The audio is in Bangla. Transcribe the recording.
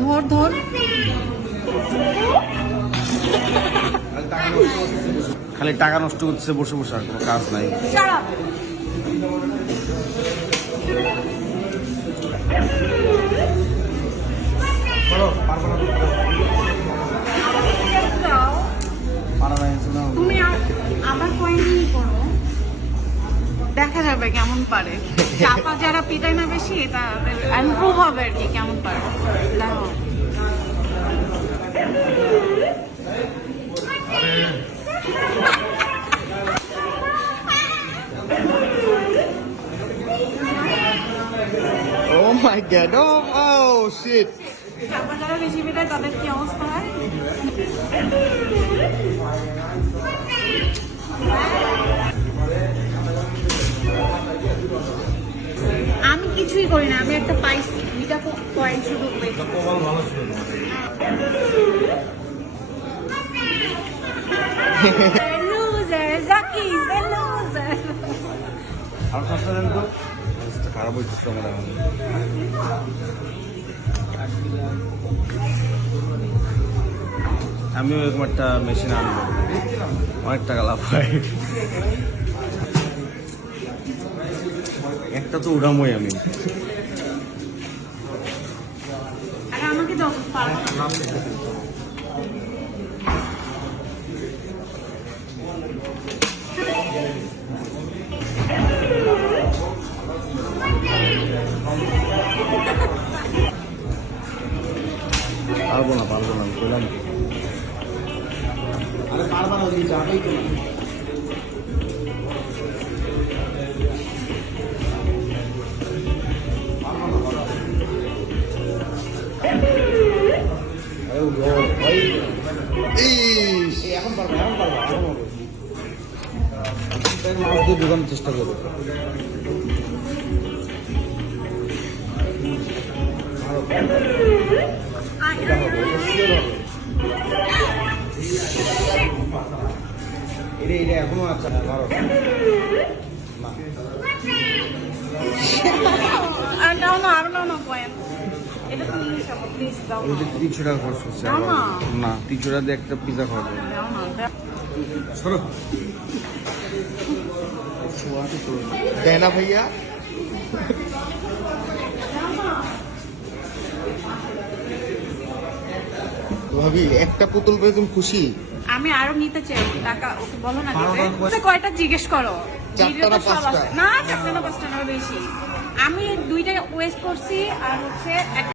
ধর ধর খালি টাকা নষ্ট করতেছে বসে বসে, আর কোনো কাজ নাই। তুমি আবার পয়েন্টই করো, দেখা যাবে কেমন পারে। চাপা যারা পিটায় না বেশি, এটা ইমপ্রুভ হবে আর কি, কেমন পারে দেখো। Oh my god, oh shit. চাপা যারা বেশি পিটায় তাদের কি অবস্থা হয়? আমি কিছুই করি না, আমি একটা পাইছি 2টা পয়েন্ট শুধু পেয়েছি। Loser Zaki loser. আর কাজটা দেন তো, অবস্থা খারাপ হইতেছে আমার এখন। আমিও এরকম একটা মেশিন আনবো, অনেক টাকা লাভ হয়। একটা তো উড়ামই আমি। আর আমাকে দাও পারো। পারবো না বললাম। আরে পারবা না, তুমি যাবেই তো। এখন পারবা মাছ দিয়ে ঢুকানোর চেষ্টা করবো। এটা এখনো আচ্ছা না, পারো না। আর নাও না পয়েন্ট। এটা তুমি হিসাব প্লিজ দাও। ওই যে 300 টাকা খরচ করছে না, 300 টাকা দিয়ে একটা পিজা খাওয়া যাবে। দাও না। সরো দেয় না ভাইয়া। ভাবি একটা পুতুল পেয়ে তুমি খুশি? আমি আরো নিতে চাই টাকা, ওকে বলো না দিতে। কয়টা জিজ্ঞেস করো? 4টা না 5টা? না 4টা না 5টা না বেশি। আমি 2টা ওয়েস্ট করছি আর হচ্ছে